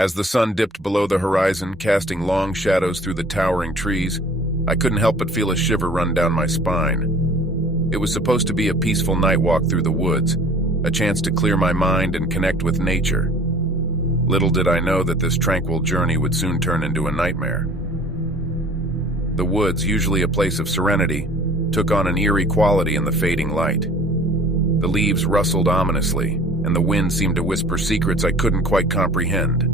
As the sun dipped below the horizon, casting long shadows through the towering trees, I couldn't help but feel a shiver run down my spine. It was supposed to be a peaceful night walk through the woods, a chance to clear my mind and connect with nature. Little did I know that this tranquil journey would soon turn into a nightmare. The woods, usually a place of serenity, took on an eerie quality in the fading light. The leaves rustled ominously, and the wind seemed to whisper secrets I couldn't quite comprehend.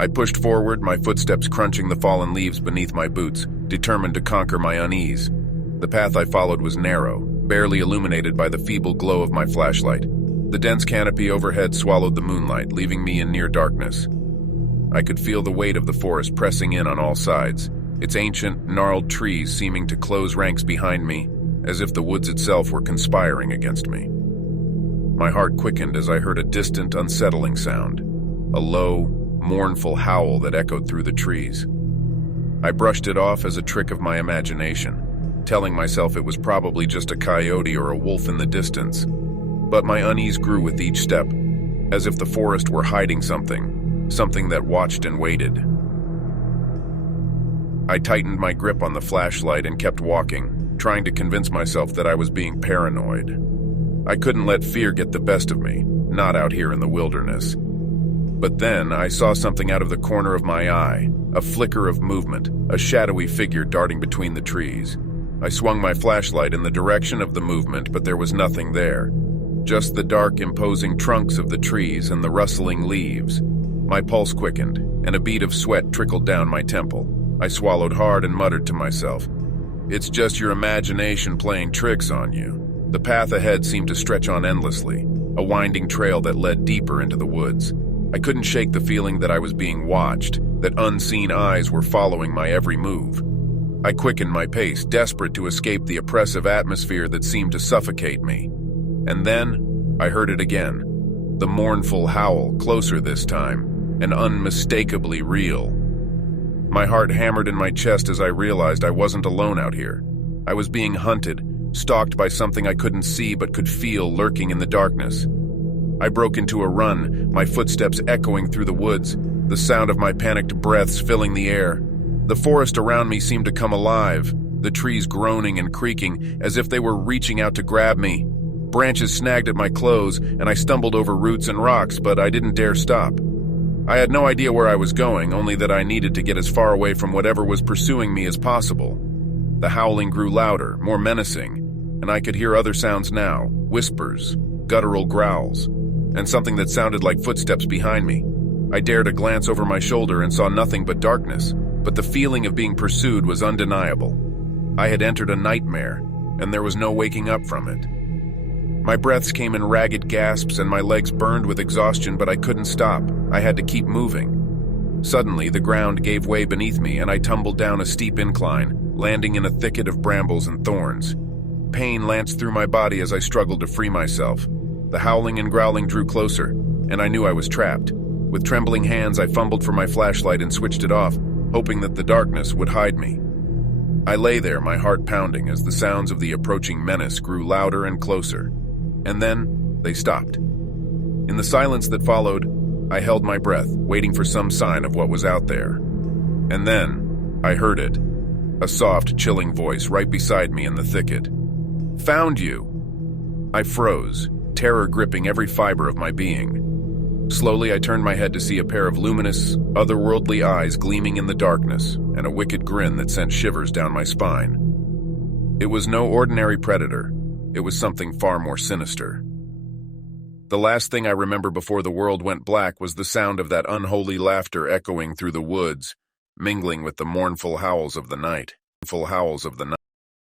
I pushed forward, my footsteps crunching the fallen leaves beneath my boots, determined to conquer my unease. The path I followed was narrow, barely illuminated by the feeble glow of my flashlight. The dense canopy overhead swallowed the moonlight, leaving me in near darkness. I could feel the weight of the forest pressing in on all sides, its ancient, gnarled trees seeming to close ranks behind me, as if the woods itself were conspiring against me. My heart quickened as I heard a distant, unsettling sound, a low, mournful howl that echoed through the trees. I brushed it off as a trick of my imagination, telling myself it was probably just a coyote or a wolf in the distance. But my unease grew with each step, as if the forest were hiding something that watched and waited. I tightened my grip on the flashlight and kept walking, trying to convince myself that I was being paranoid. I couldn't let fear get the best of me, not out here in the wilderness. But then I saw something out of the corner of my eye, a flicker of movement, a shadowy figure darting between the trees. I swung my flashlight in the direction of the movement, but there was nothing there. Just the dark, imposing trunks of the trees and the rustling leaves. My pulse quickened, and a bead of sweat trickled down my temple. I swallowed hard and muttered to myself, "It's just your imagination playing tricks on you." The path ahead seemed to stretch on endlessly, a winding trail that led deeper into the woods. I couldn't shake the feeling that I was being watched, that unseen eyes were following my every move. I quickened my pace, desperate to escape the oppressive atmosphere that seemed to suffocate me. And then, I heard it again. The mournful howl, closer this time, and unmistakably real. My heart hammered in my chest as I realized I wasn't alone out here. I was being hunted, stalked by something I couldn't see but could feel lurking in the darkness. I broke into a run, my footsteps echoing through the woods, the sound of my panicked breaths filling the air. The forest around me seemed to come alive, the trees groaning and creaking as if they were reaching out to grab me. Branches snagged at my clothes, and I stumbled over roots and rocks, but I didn't dare stop. I had no idea where I was going, only that I needed to get as far away from whatever was pursuing me as possible. The howling grew louder, more menacing, and I could hear other sounds now, whispers, guttural growls, and something that sounded like footsteps behind me. I dared a glance over my shoulder and saw nothing but darkness, but the feeling of being pursued was undeniable. I had entered a nightmare, and there was no waking up from it. My breaths came in ragged gasps and my legs burned with exhaustion, but I couldn't stop. I had to keep moving. Suddenly, the ground gave way beneath me and I tumbled down a steep incline, landing in a thicket of brambles and thorns. Pain lanced through my body as I struggled to free myself. The howling and growling drew closer, and I knew I was trapped. With trembling hands, I fumbled for my flashlight and switched it off, hoping that the darkness would hide me. I lay there, my heart pounding, as the sounds of the approaching menace grew louder and closer. And then, they stopped. In the silence that followed, I held my breath, waiting for some sign of what was out there. And then, I heard it. A soft, chilling voice right beside me in the thicket. "Found you!" I froze, terror gripping every fiber of my being. Slowly, I turned my head to see a pair of luminous, otherworldly eyes gleaming in the darkness, and a wicked grin that sent shivers down my spine. It was no ordinary predator. It was something far more sinister. The last thing I remember before the world went black was the sound of that unholy laughter echoing through the woods, mingling with the mournful howls of the night.